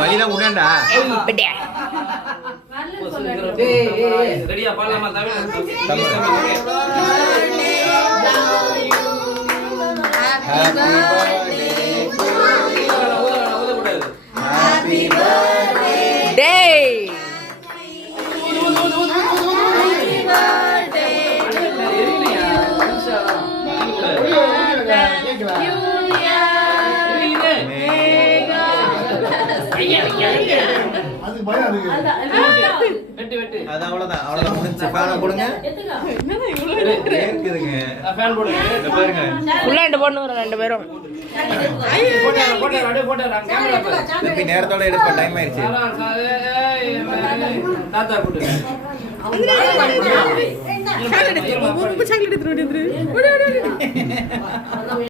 வழிதான் உடண்டா ரெடியா பாடலாமா? Happy birthday. அது அவ்வளவுதான் அவ்வளவுதான் முடிஞ்சு ஃபேனை போடுங்க இருக்குதுங்க ஃபேன் போடுங்க இந்த பாருங்க உள்ளாண்டு போடணும் ரெண்டு பேரும் திருப்பி நேரத்தோட எடுப்ப டைம் ஆயிடுச்சு தாத்தா கூட்டு சாக்லேட் எடுத்து